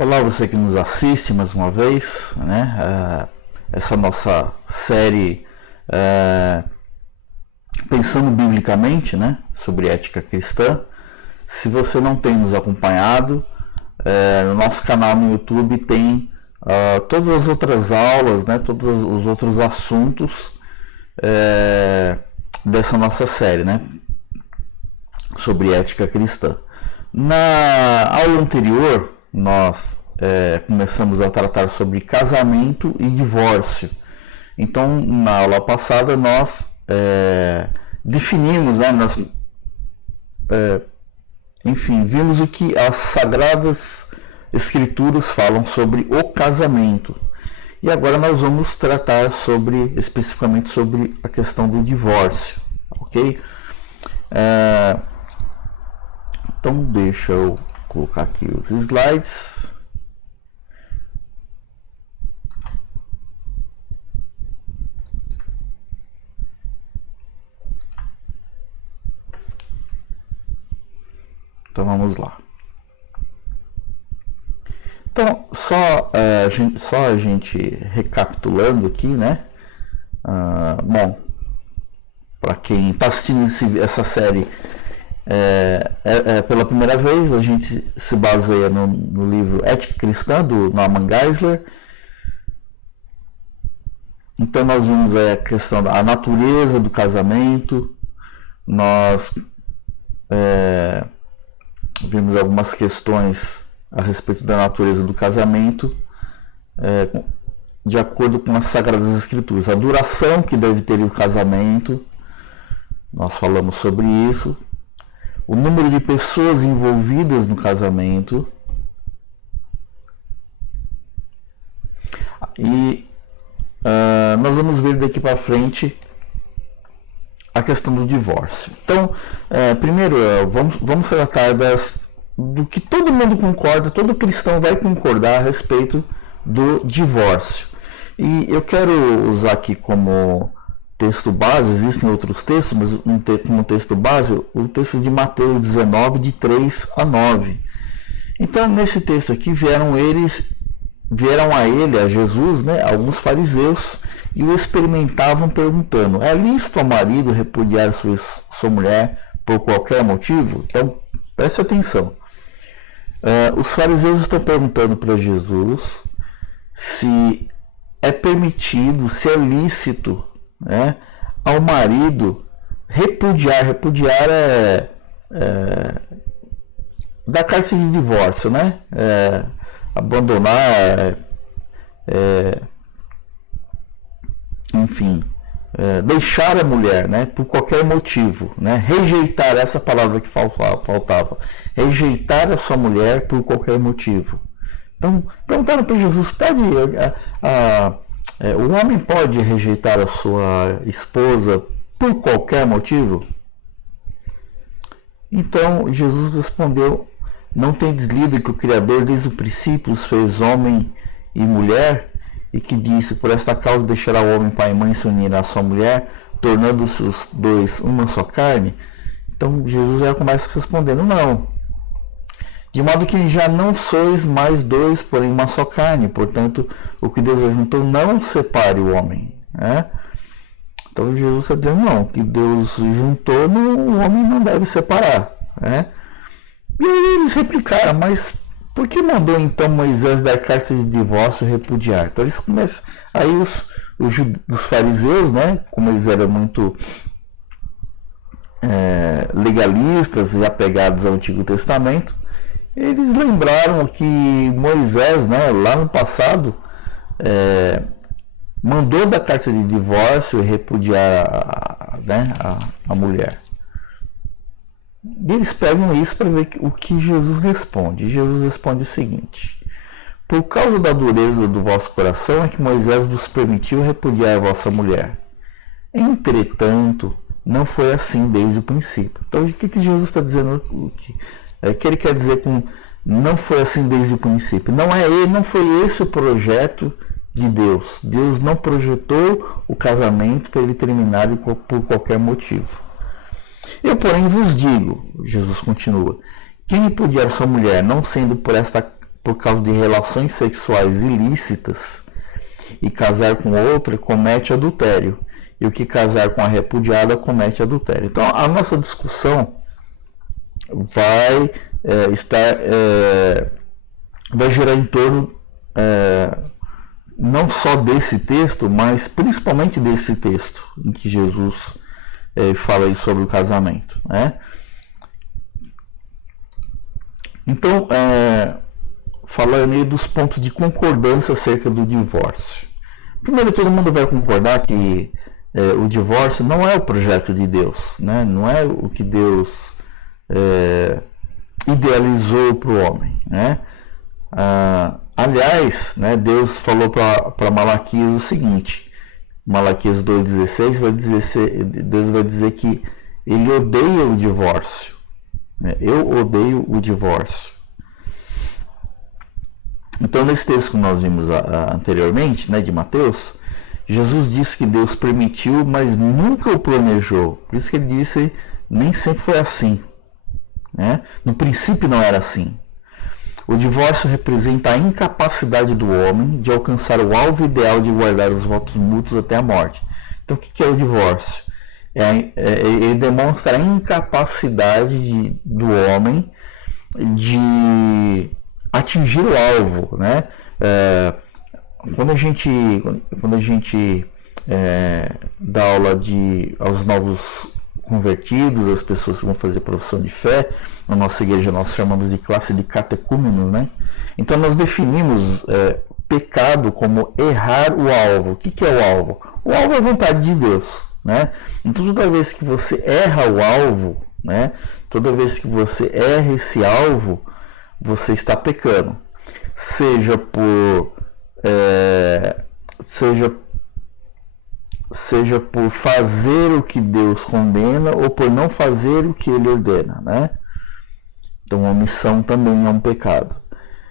Olá, você que nos assiste mais uma vez, né? Essa nossa série Pensando Biblicamente, né? Sobre ética cristã. Se você não tem nos acompanhado, no nosso canal no YouTube tem todas as outras aulas, né? Todos os outros assuntos dessa nossa série, né? Sobre ética cristã. Na aula anterior, nós começamos a tratar sobre casamento e divórcio. Então, na aula passada, nós definimos, né, enfim, vimos o que as Sagradas Escrituras falam sobre o casamento. E agora nós vamos tratar especificamente sobre a questão do divórcio, ok? Então, deixa eu colocar aqui os slides. Então, vamos lá. Então, só a gente recapitulando aqui, né? Bom, para quem está assistindo essa série pela primeira vez, a gente se baseia no livro Ética Cristã, do Norman Geisler. Então nós vimos a questão da natureza do casamento, nós vimos algumas questões a respeito da natureza do casamento, de acordo com as Sagradas Escrituras. A duração que deve ter o casamento, nós falamos sobre isso. O número de pessoas envolvidas no casamento e nós vamos ver daqui para frente a questão do divórcio. Então, primeiro, vamos tratar do que todo mundo concorda, todo cristão vai concordar a respeito do divórcio. E eu quero usar aqui como texto base, existem outros textos, mas como texto base, o texto de Mateus 19, de 3 a 9. Então, nesse texto aqui, vieram a Jesus, né, alguns fariseus, e o experimentavam perguntando: é lícito ao marido repudiar sua mulher por qualquer motivo? Então, preste atenção. Os fariseus estão perguntando para Jesus se é permitido, se é lícito, né, ao marido repudiar da carta de divórcio, né, abandonar, enfim, deixar a mulher, né, por qualquer motivo, né, rejeitar, essa palavra que faltava, rejeitar a sua mulher por qualquer motivo. Então, perguntaram para Jesus: o homem pode rejeitar a sua esposa por qualquer motivo? Então, Jesus respondeu: não tendes lido que o Criador desde o princípio os fez homem e mulher, e que disse: por esta causa deixará o homem pai e mãe, se unirá à sua mulher, tornando-se os dois uma só carne? Então, Jesus já começa respondendo: não. De modo que já não sois mais dois, porém uma só carne. Portanto, o que Deus ajuntou, não separe o homem. Né? Então, Jesus está dizendo: não, que Deus juntou, o homem não deve separar. Né? E aí eles replicaram: mas por que mandou então Moisés dar carta de divórcio e repudiar? Então, eles começam. Aí os fariseus, né, como eles eram muito legalistas e apegados ao Antigo Testamento, eles lembraram que Moisés, né, lá no passado, mandou dar carta de divórcio e repudiar a mulher. E eles pegam isso para ver o que Jesus responde. E Jesus responde o seguinte: por causa da dureza do vosso coração é que Moisés vos permitiu repudiar a vossa mulher. Entretanto, não foi assim desde o princípio. Então, o que Jesus está dizendo? O que ele quer dizer com não foi assim desde o princípio? Não foi esse o projeto de Deus. Deus não projetou o casamento para ele terminar por qualquer motivo. Eu, porém, vos digo, Jesus continua: quem repudiar sua mulher, não sendo por esta por causa de relações sexuais ilícitas e casar com outra comete adultério, e o que casar com a repudiada comete adultério. Então a nossa discussão vai vai girar em torno não só desse texto, mas principalmente desse texto em que Jesus fala aí sobre o casamento, né? Então, falando aí dos pontos de concordância acerca do divórcio. Primeiro, todo mundo vai concordar que o divórcio não é o projeto de Deus, né? Não é o que Deus idealizou para o homem, né? Aliás, né, Deus falou para Malaquias o seguinte, Malaquias 2,16, Deus vai dizer que ele odeia o divórcio, né? Eu odeio o divórcio. Então, nesse texto que nós vimos anteriormente, né, de Mateus, Jesus disse que Deus permitiu, mas nunca o planejou. Por isso que ele disse, nem sempre foi assim, né? No princípio não era assim. O divórcio representa a incapacidade do homem de alcançar o alvo ideal de guardar os votos mútuos até a morte. Então, o que é o divórcio? Ele demonstra a incapacidade do homem de atingir o alvo, né? Quando a gente dá aula aos novos convertidos, as pessoas que vão fazer profissão de fé, na nossa igreja nós chamamos de classe de catecúmenos, né? Então nós definimos pecado como errar o alvo. O que é o alvo? O alvo é a vontade de Deus, né? Então toda vez que você erra o alvo, né? Toda vez que você erra esse alvo, você está pecando. Seja por fazer o que Deus condena ou por não fazer o que ele ordena, né? Então, a omissão também é um pecado.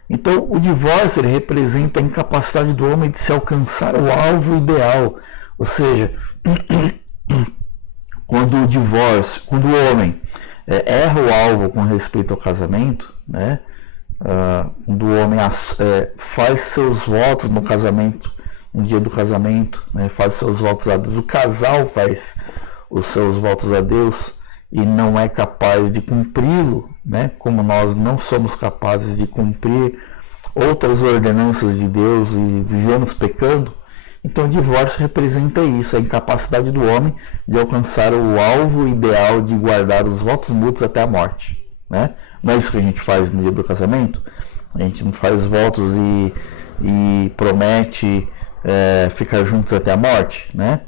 Então, o divórcio ele representa a incapacidade do homem de se alcançar o alvo ideal. Ou seja, quando o homem erra o alvo com respeito ao casamento, né? Quando o homem faz seus votos no casamento, no dia do casamento, né, faz seus votos a Deus, o casal faz os seus votos a Deus e não é capaz de cumpri-lo, né, como nós não somos capazes de cumprir outras ordenanças de Deus e vivemos pecando. Então o divórcio representa isso, a incapacidade do homem de alcançar o alvo ideal de guardar os votos mútuos até a morte, né? Não é isso que a gente faz no dia do casamento? A gente não faz votos e promete ficar juntos até a morte, né?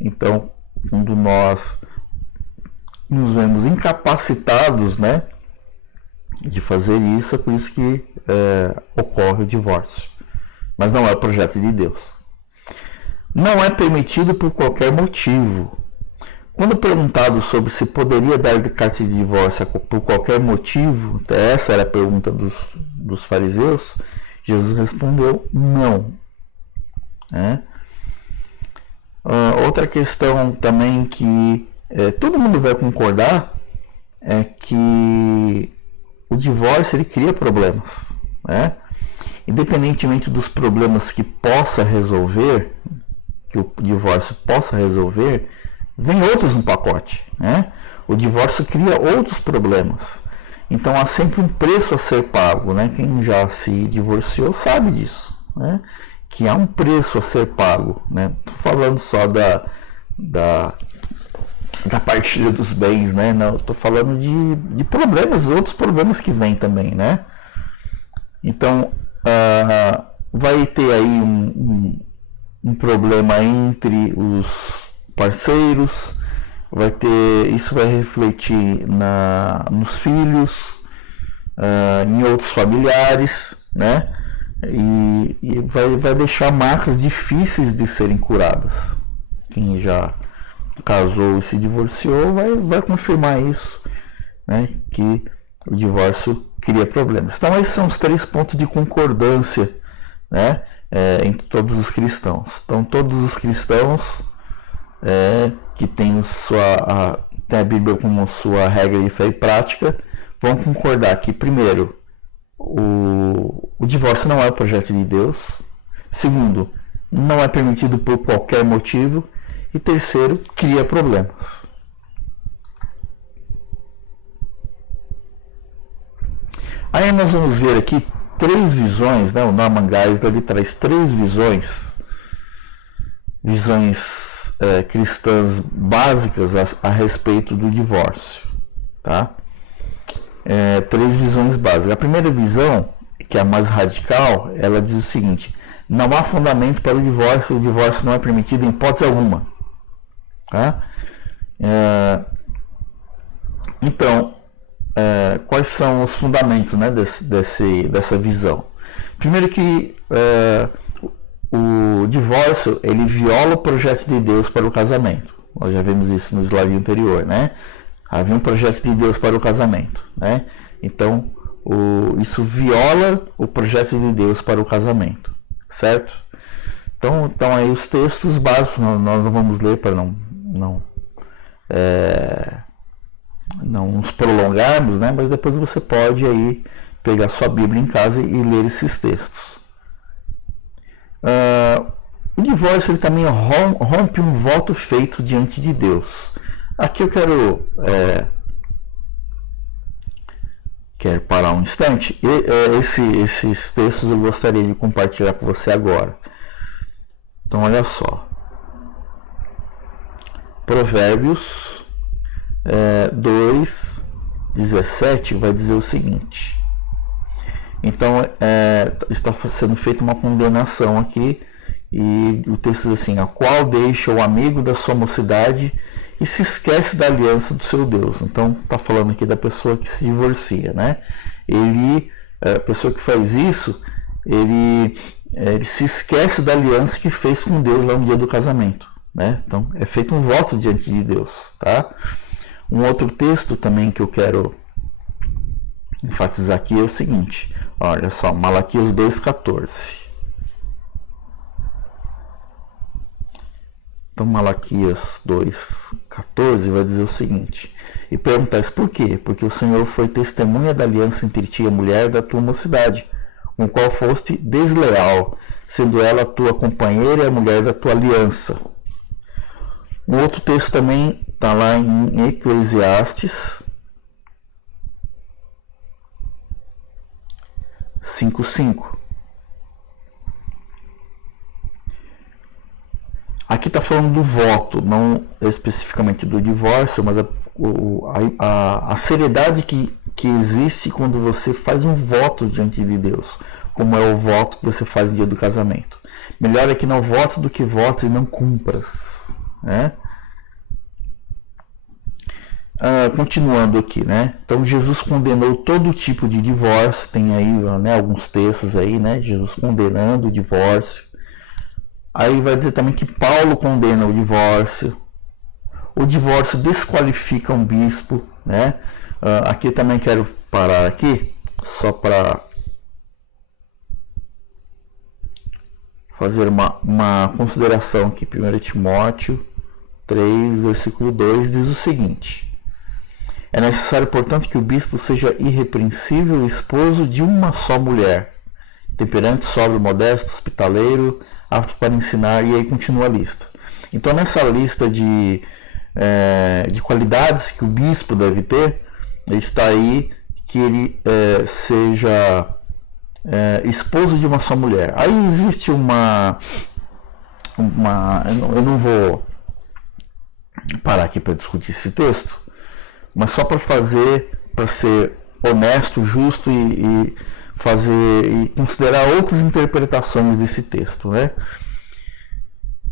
Então, quando nós nos vemos incapacitados, né, de fazer isso, é por isso que ocorre o divórcio. Mas não é o projeto de Deus. Não é permitido por qualquer motivo. Quando perguntado sobre se poderia dar carta de divórcio por qualquer motivo, essa era a pergunta dos fariseus, Jesus respondeu não. Outra questão também que todo mundo vai concordar é que o divórcio ele cria problemas, né? Independentemente dos problemas que possa resolver, que o divórcio possa resolver, vem outros no pacote, né? O divórcio cria outros problemas. Então há sempre um preço a ser pago, né? Quem já se divorciou sabe disso, né? Que há um preço a ser pago, né? Tô falando só da partilha dos bens, né? Não, tô falando de problemas, outros problemas que vêm também, né? Então vai ter aí um problema entre os parceiros, isso vai refletir nos filhos, em outros familiares, né? E vai deixar marcas difíceis de serem curadas. Quem já casou e se divorciou vai confirmar isso, né? Que o divórcio cria problemas. Então esses são os 3 pontos de concordância, né? Entre todos os cristãos. Então todos os cristãos que têm a Bíblia como sua regra de fé e prática vão concordar que primeiro o o divórcio não é o projeto de Deus. Segundo, não é permitido por qualquer motivo. E terceiro, cria problemas. Aí nós vamos ver aqui 3 visões, né? O Norman Geisler traz 3 visões cristãs básicas a respeito do divórcio, tá? 3 visões básicas. A primeira visão, que é a mais radical, ela diz o seguinte: não há fundamento para o divórcio não é permitido em hipótese alguma, tá? Então, quais são os fundamentos, né, dessa visão? Primeiro que o divórcio, ele viola o projeto de Deus para o casamento. Nós já vimos isso no slide anterior, né? Havia um projeto de Deus para o casamento, né? Então, isso viola o projeto de Deus para o casamento, certo? Então aí os textos básicos, nós não vamos ler para não nos prolongarmos, né? Mas depois você pode aí pegar sua Bíblia em casa e ler esses textos. O divórcio, ele também rompe um voto feito diante de Deus. Aqui eu quero parar um instante. Esses textos eu gostaria de compartilhar com você agora. Então olha só. Provérbios 2:17 vai dizer o seguinte. Então está sendo feita uma condenação aqui, e o texto diz assim: a qual deixa o amigo da sua mocidade e se esquece da aliança do seu Deus. Então está falando aqui da pessoa que se divorcia, né? A pessoa que faz isso, ele se esquece da aliança que fez com Deus lá no dia do casamento, né? Então é feito um voto diante de Deus, tá? Um outro texto também que eu quero enfatizar aqui é o seguinte. Olha só, Malaquias 2:14. Então Malaquias 2:14 vai dizer o seguinte: e perguntais por quê? Porque o Senhor foi testemunha da aliança entre ti e a mulher da tua mocidade, com qual foste desleal, sendo ela a tua companheira e a mulher da tua aliança. Um outro texto também está lá em Eclesiastes 5:5. Aqui está falando do voto, não especificamente do divórcio, mas a seriedade que existe quando você faz um voto diante de Deus, como é o voto que você faz no dia do casamento. Melhor é que não votes do que votes e não cumpras, né? Continuando aqui, né? Então Jesus condenou todo tipo de divórcio. Tem aí, né, alguns textos aí, né? Jesus condenando o divórcio. Aí vai dizer também que Paulo condena o divórcio. O divórcio desqualifica um bispo, né? Aqui também quero parar aqui só para fazer uma consideração aqui. 1 Timóteo 3, versículo 2 diz o seguinte: é necessário, portanto, que o bispo seja irrepreensível, esposo de uma só mulher, temperante, sóbrio, modesto, hospitaleiro, apto para ensinar, e aí continua a lista. Então, nessa lista de qualidades que o bispo deve ter, está aí que ele seja esposo de uma só mulher. Aí existe eu não vou parar aqui para discutir esse texto, mas só para ser honesto, justo e considerar outras interpretações desse texto, né?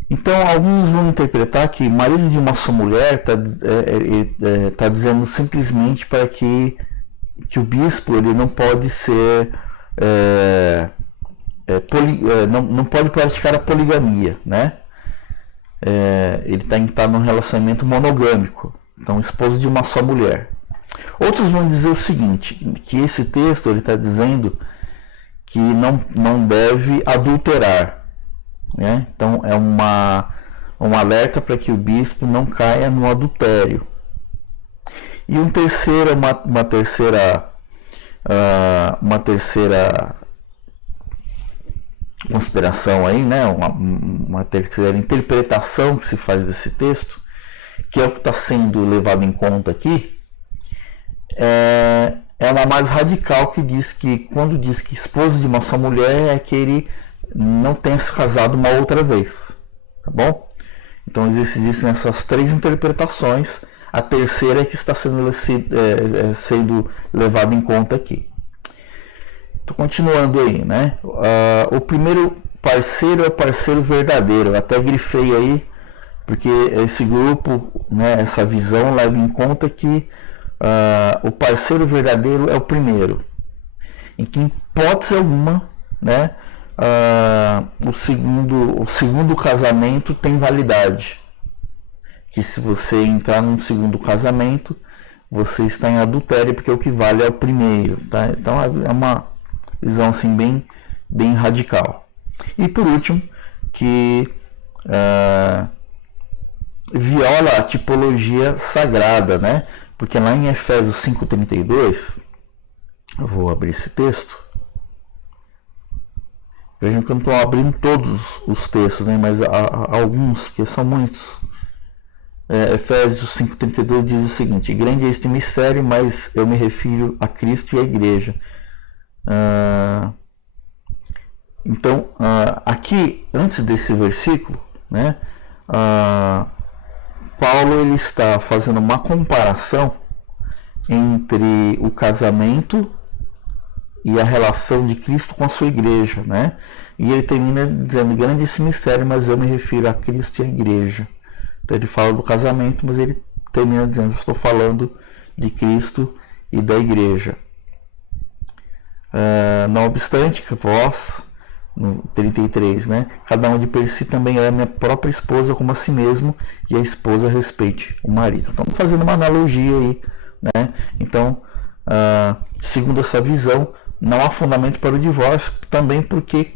Então, alguns vão interpretar que marido de uma só mulher está dizendo simplesmente para que o bispo ele não pode ser não pode praticar a poligamia, né? Ele tem que estar num relacionamento monogâmico, então esposo de uma só mulher. Outros vão dizer o seguinte, que esse texto ele está dizendo que não deve adulterar, né? Então é um alerta para que o bispo não caia no adultério. E uma terceira consideração aí, né, uma terceira interpretação que se faz desse texto, que é o que está sendo levado em conta aqui, é uma mais radical, que diz que, quando diz que esposo de uma só mulher, é que ele não tenha se casado uma outra vez, tá bom? Então existem essas três interpretações, a terceira é que está sendo levada em conta aqui. Estou continuando aí, né? O primeiro parceiro é o parceiro verdadeiro. Eu até grifei aí, porque esse grupo, né, essa visão leva em conta que o parceiro verdadeiro é o primeiro. Em que, em hipótese alguma, né, o segundo casamento tem validade. Que se você entrar num segundo casamento, você está em adultério, porque o que vale é o primeiro, tá? Então é uma visão assim bem radical. E por último, que viola a tipologia sagrada, né? Porque lá em Efésios 5:32, eu vou abrir esse texto. Vejam que eu não estou abrindo todos os textos, né? Mas alguns, porque são muitos. Efésios 5:32 diz o seguinte: grande é este mistério, mas eu me refiro a Cristo e à igreja. Então, aqui, antes desse versículo, né, Paulo ele está fazendo uma comparação entre o casamento e a relação de Cristo com a sua igreja, né? E ele termina dizendo: grande esse mistério, mas eu me refiro a Cristo e à igreja. Então ele fala do casamento, mas ele termina dizendo: estou falando de Cristo e da igreja. Não obstante que vós, no 33, né, cada um de per si também é a minha própria esposa como a si mesmo, e a esposa respeite o marido. Estamos fazendo uma analogia aí, né? Então, segundo essa visão, não há fundamento para o divórcio, também porque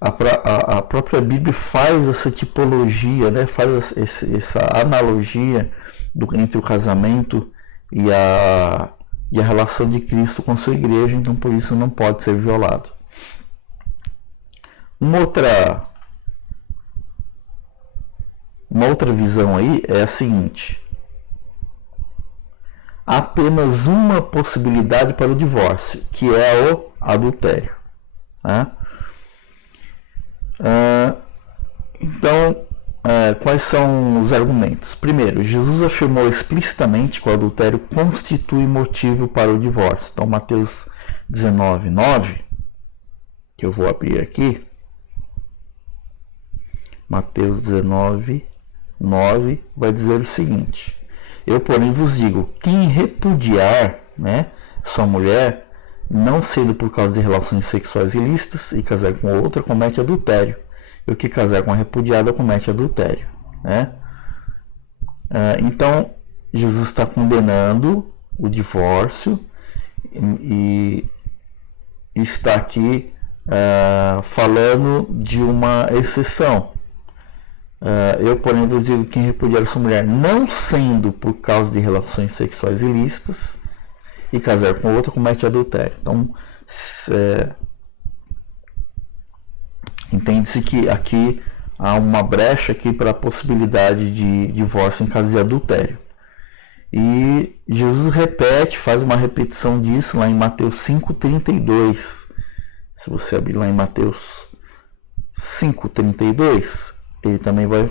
a própria Bíblia faz essa tipologia, né, faz essa analogia entre o casamento e a relação de Cristo com sua igreja, então por isso não pode ser violado. Uma outra visão aí é a seguinte: há apenas uma possibilidade para o divórcio, que é o adultério, né? Então, quais são os argumentos? Primeiro, Jesus afirmou explicitamente que o adultério constitui motivo para o divórcio. Então, Mateus 19:9, que eu vou abrir aqui. Mateus 19:9 vai dizer o seguinte: eu, porém, vos digo, quem repudiar, né, sua mulher, não sendo por causa de relações sexuais ilícitas, e casar com outra, comete adultério. E o que casar com a repudiada comete adultério, né? Então, Jesus está condenando o divórcio e está aqui falando de uma exceção. Eu, porém, vos digo: quem repudiar sua mulher, não sendo por causa de relações sexuais ilícitas, e casar com outra, comete adultério. Então, entende-se que aqui há uma brecha aqui para a possibilidade de divórcio em caso de adultério. E Jesus repete, faz uma repetição disso lá em Mateus 5:32. Se você abrir lá em Mateus 5:32, ele também vai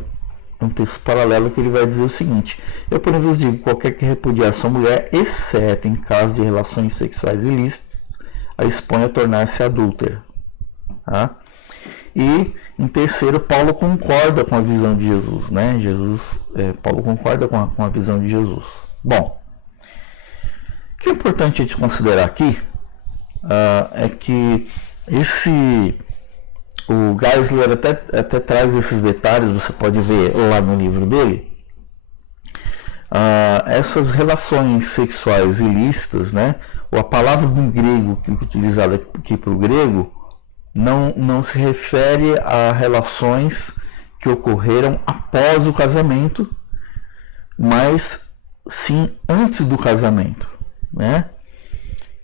um texto paralelo que ele vai dizer o seguinte: eu, porém, vos digo, qualquer que repudiar sua mulher, exceto em caso de relações sexuais ilícitas, a expõe a tornar-se adúltera. Tá? E, em terceiro, Paulo concorda com a visão de Jesus, né? Paulo concorda com a visão de Jesus. Bom, o que é importante a gente considerar aqui é que o Geisler até traz esses detalhes, você pode ver lá no livro dele. Essas relações sexuais ilícitas, né? Ou a palavra do grego que é utilizada aqui para o grego, não se refere a relações que ocorreram após o casamento, mas sim antes do casamento, né?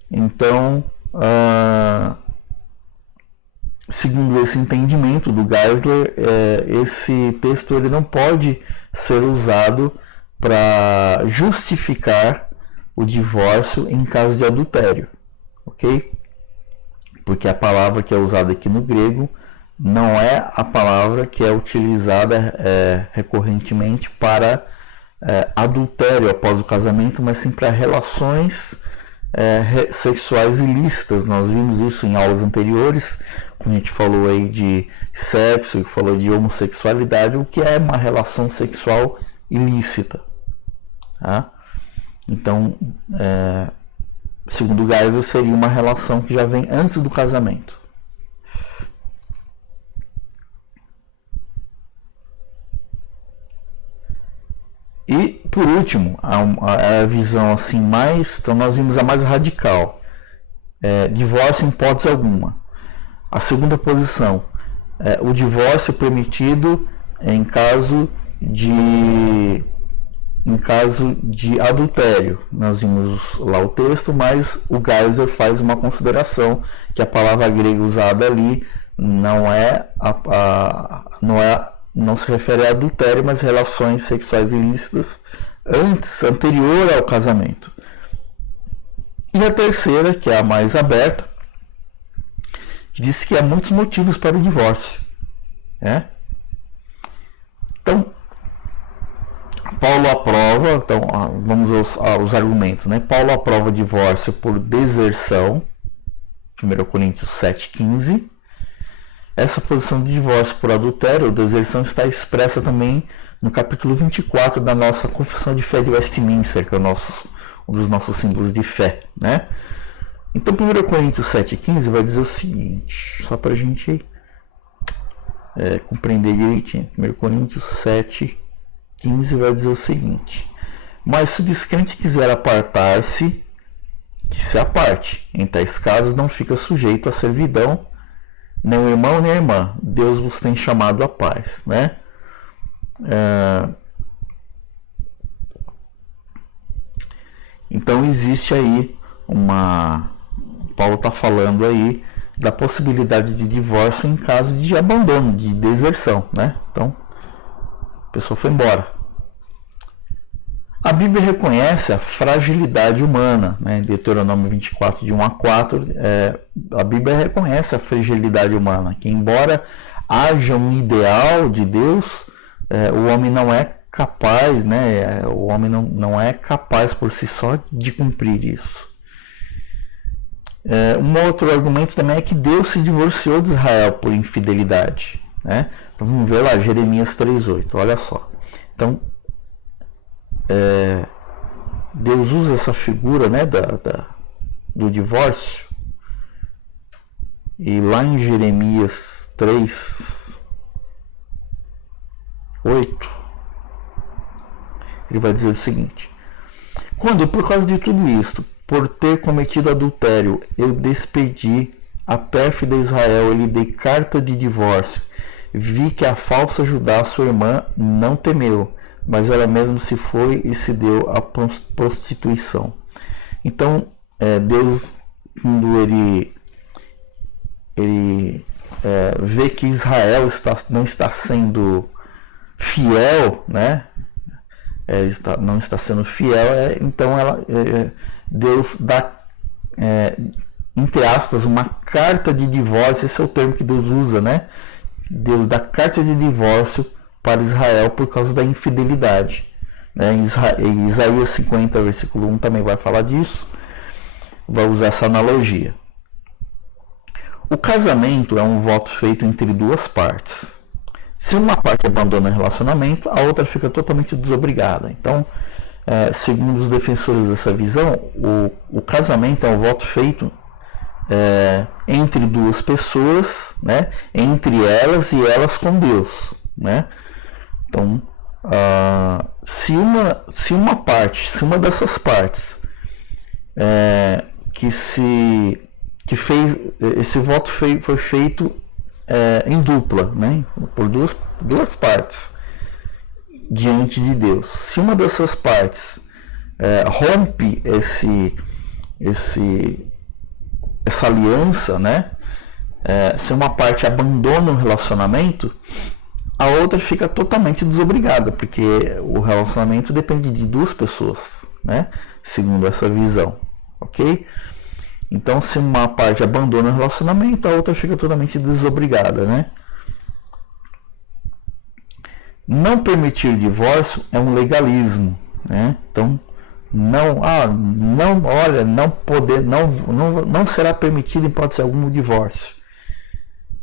Então, segundo esse entendimento do Geisler, esse texto ele não pode ser usado para justificar o divórcio em caso de adultério, ok? Porque a palavra que é usada aqui no grego não é a palavra que é utilizada recorrentemente para adultério após o casamento, mas sim para relações sexuais ilícitas. Nós vimos isso em aulas anteriores, quando a gente falou aí de sexo, falou de homossexualidade, o que é uma relação sexual ilícita. Tá? Então, segundo Geisler, seria uma relação que já vem antes do casamento. E, por último, a visão assim mais... Então, nós vimos a mais radical. Divórcio em hipótese alguma. A segunda posição. O divórcio permitido em caso de adultério. Nós vimos lá o texto, mas o Geisler faz uma consideração que a palavra grega usada ali não se refere a adultério, mas relações sexuais ilícitas anterior ao casamento. E a terceira, que é a mais aberta, que diz que há muitos motivos para o divórcio. Então, Paulo aprova, então vamos aos argumentos, né? Paulo aprova o divórcio por deserção, 1 Coríntios 7,15. Essa posição de divórcio por adultério ou deserção está expressa também no capítulo 24 da nossa Confissão de Fé de Westminster, que é um dos nossos símbolos de fé, né? Então, 1 Coríntios 7,15 vai dizer o seguinte, só para a gente compreender direitinho. 1 Coríntios 7,15 vai dizer o seguinte: mas se o descrente quiser apartar-se, que se aparte. Em tais casos não fica sujeito à servidão, nem o irmão nem a irmã. Deus vos tem chamado à paz, né? Então existe aí Paulo está falando aí da possibilidade de divórcio em caso de abandono, de deserção, né? Então, a pessoa foi embora. A Bíblia reconhece a fragilidade humana, né? Deuteronômio 24, de 1 a 4, a Bíblia reconhece a fragilidade humana, que embora haja um ideal de Deus, o homem não é capaz, né? O homem não é capaz por si só de cumprir isso. Um outro argumento também é que Deus se divorciou de Israel por infidelidade, né? Então vamos ver lá, Jeremias 3,8, olha só. Então, Deus usa essa figura, né, do divórcio, e lá em Jeremias 3:8 ele vai dizer o seguinte: quando por causa de tudo isto, por ter cometido adultério, eu despedi a pérfida Israel, eu lhe dei carta de divórcio, vi que a falsa Judá, sua irmã, não temeu, mas ela mesma se foi e se deu à prostituição. Então, Deus, quando ele vê que Israel não está sendo fiel, né? Não está sendo fiel, então Deus dá, entre aspas, uma carta de divórcio. Esse é o termo que Deus usa, né? Deus dá carta de divórcio para Israel por causa da infidelidade, né? Em Isaías 50, versículo 1 também vai falar disso, vai usar essa analogia. O casamento é um voto feito entre duas partes. Se uma parte abandona o relacionamento, a outra fica totalmente desobrigada. Então, segundo os defensores dessa visão, o casamento é um voto feito entre duas pessoas, né? Entre elas e elas com Deus, né? Então, se uma dessas partes que fez esse voto foi feito em dupla, né? Por duas partes diante de Deus. Se uma dessas partes rompe essa aliança, né? se uma parte abandona o relacionamento, a outra fica totalmente desobrigada, porque o relacionamento depende de duas pessoas, né? Segundo essa visão, ok? Então, se uma parte abandona o relacionamento, a outra fica totalmente desobrigada, né? Não permitir divórcio é um legalismo, né? Então, não será permitido em hipótese alguma o divórcio.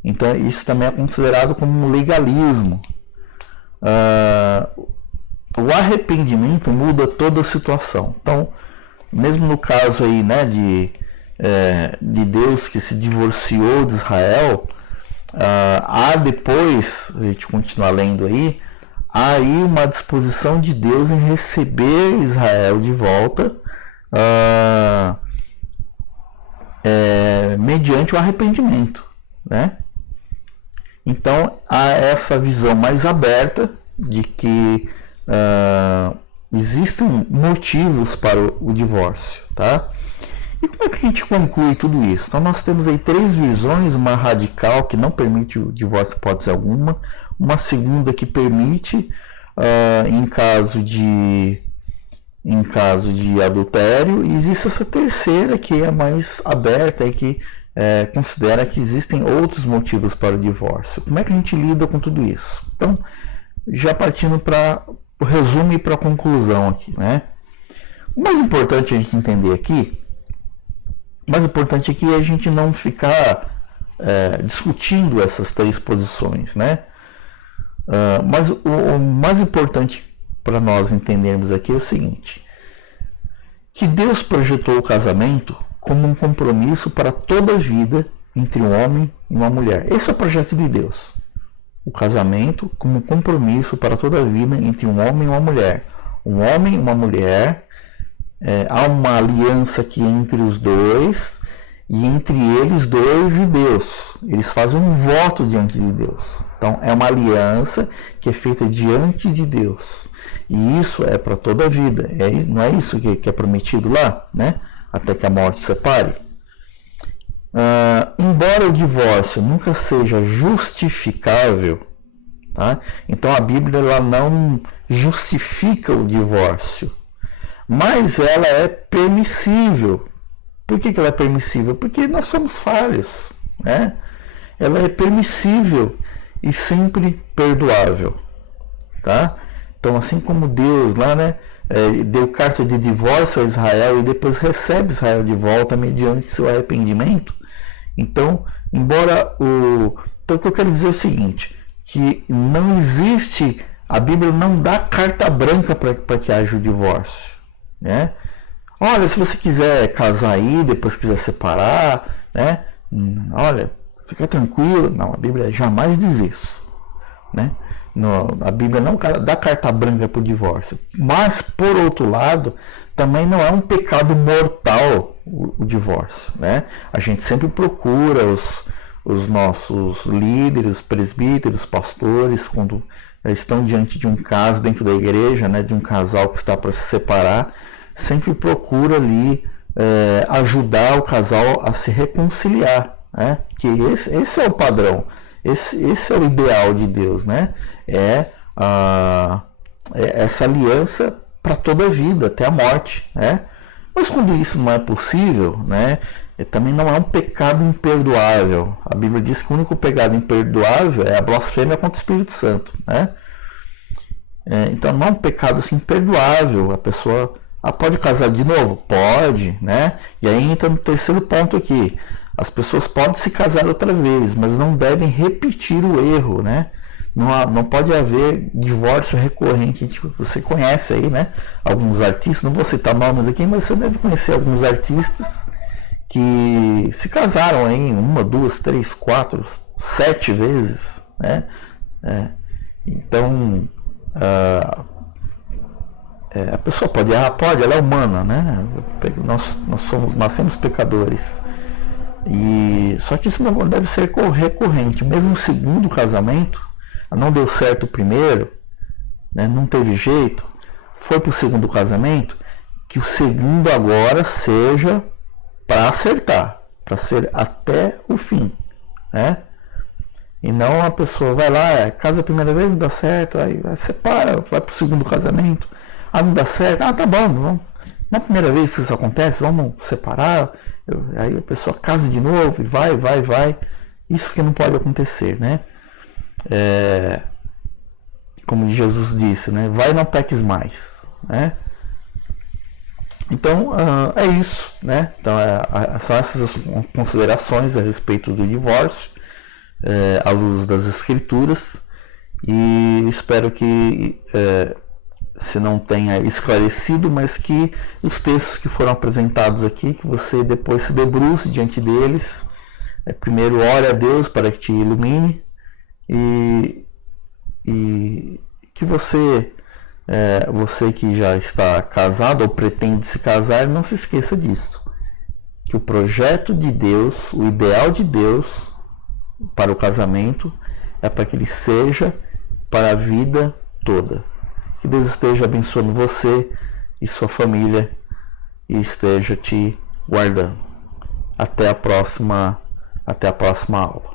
Então, isso também é considerado como um legalismo. O arrependimento muda toda a situação. Então, mesmo no caso aí, né, de Deus que se divorciou de Israel, há depois, a gente continuar lendo aí, há aí uma disposição de Deus em receber Israel de volta, mediante o arrependimento, né? Então, há essa visão mais aberta de que existem motivos para o divórcio, tá? E como é que a gente conclui tudo isso? Então, nós temos aí 3 visões: uma radical, que não permite o divórcio em hipótese alguma; uma segunda, que permite em caso de adultério; e existe essa terceira, que é mais aberta e que considera que existem outros motivos para o divórcio. Como é que a gente lida com tudo isso? Então, já partindo para o resumo e para a conclusão aqui, né? O mais importante a gente entender aqui, é a gente não ficar discutindo essas 3 posições, né? Mas o mais importante para nós entendermos aqui é o seguinte: que Deus projetou o casamento como um compromisso para toda a vida entre um homem e uma mulher. Esse é o projeto de Deus. O casamento como um compromisso para toda a vida entre um homem e uma mulher. Um homem e uma mulher, há uma aliança aqui entre os dois, e entre eles dois e Deus. Eles fazem um voto diante de Deus. Então, é uma aliança que é feita diante de Deus. E isso é para toda a vida. Não é isso que é prometido lá, né? Até que a morte separe. Embora o divórcio nunca seja justificável, tá? Então a Bíblia ela não justifica o divórcio, mas ela é permissível. Por que ela é permissível? Porque nós somos falhos, né? Ela é permissível e sempre perdoável, tá? Então, assim como Deus lá, né, deu carta de divórcio a Israel e depois recebe Israel de volta mediante seu arrependimento. Então, então o que eu quero dizer é o seguinte: que não existe, a Bíblia não dá carta branca para que haja o divórcio, né? Olha, se você quiser casar aí, depois quiser separar, né? Olha, fica tranquilo. Não, a Bíblia jamais diz isso, né? A Bíblia não dá carta branca para o divórcio. Mas, por outro lado, também não é um pecado mortal o divórcio, né? A gente sempre procura os nossos líderes, presbíteros, pastores, quando estão diante de um caso dentro da igreja, né, de um casal que está para se separar, sempre procura ali ajudar o casal a se reconciliar, né? Que esse é o padrão, esse é o ideal de Deus, né? Essa aliança para toda a vida, até a morte, né? Mas quando isso não é possível, né, também não é um pecado imperdoável. A Bíblia diz que o único pecado imperdoável é a blasfêmia contra o Espírito Santo, né? Então não é um pecado assim imperdoável. A pessoa pode casar de novo? Pode, né? E aí entra no terceiro ponto aqui: as pessoas podem se casar outra vez, mas não devem repetir o erro, né? Não pode haver divórcio recorrente. Você conhece aí, né, alguns artistas, não vou citar nomes aqui, mas você deve conhecer alguns artistas que se casaram aí 1, 2, 3, 4, 7 vezes, né? Então a pessoa pode errar, ela é humana, né? Nós nascemos pecadores. Só que isso não deve ser recorrente. Mesmo o segundo casamento, não deu certo o primeiro, né, não teve jeito, foi para o segundo casamento, que o segundo agora seja para acertar, para ser até o fim, né? E não a pessoa vai lá, casa a primeira vez, não dá certo, aí separa, vai pro segundo casamento, não dá certo, tá bom, vamos. Na primeira vez que isso acontece, vamos separar, aí a pessoa casa de novo e vai. Isso que não pode acontecer, né? Como Jesus disse, né? Vai e não peques mais, né? Então, é isso, né? Então, são essas as considerações a respeito do divórcio, à luz das Escrituras, e espero que se não tenha esclarecido, mas que os textos que foram apresentados aqui, que você depois se debruce diante deles, primeiro ore a Deus para que te ilumine, e que você que já está casado ou pretende se casar, não se esqueça disso, que o projeto de Deus, o ideal de Deus para o casamento é para que ele seja para a vida toda. Que Deus esteja abençoando você e sua família e esteja te guardando. Até a próxima aula.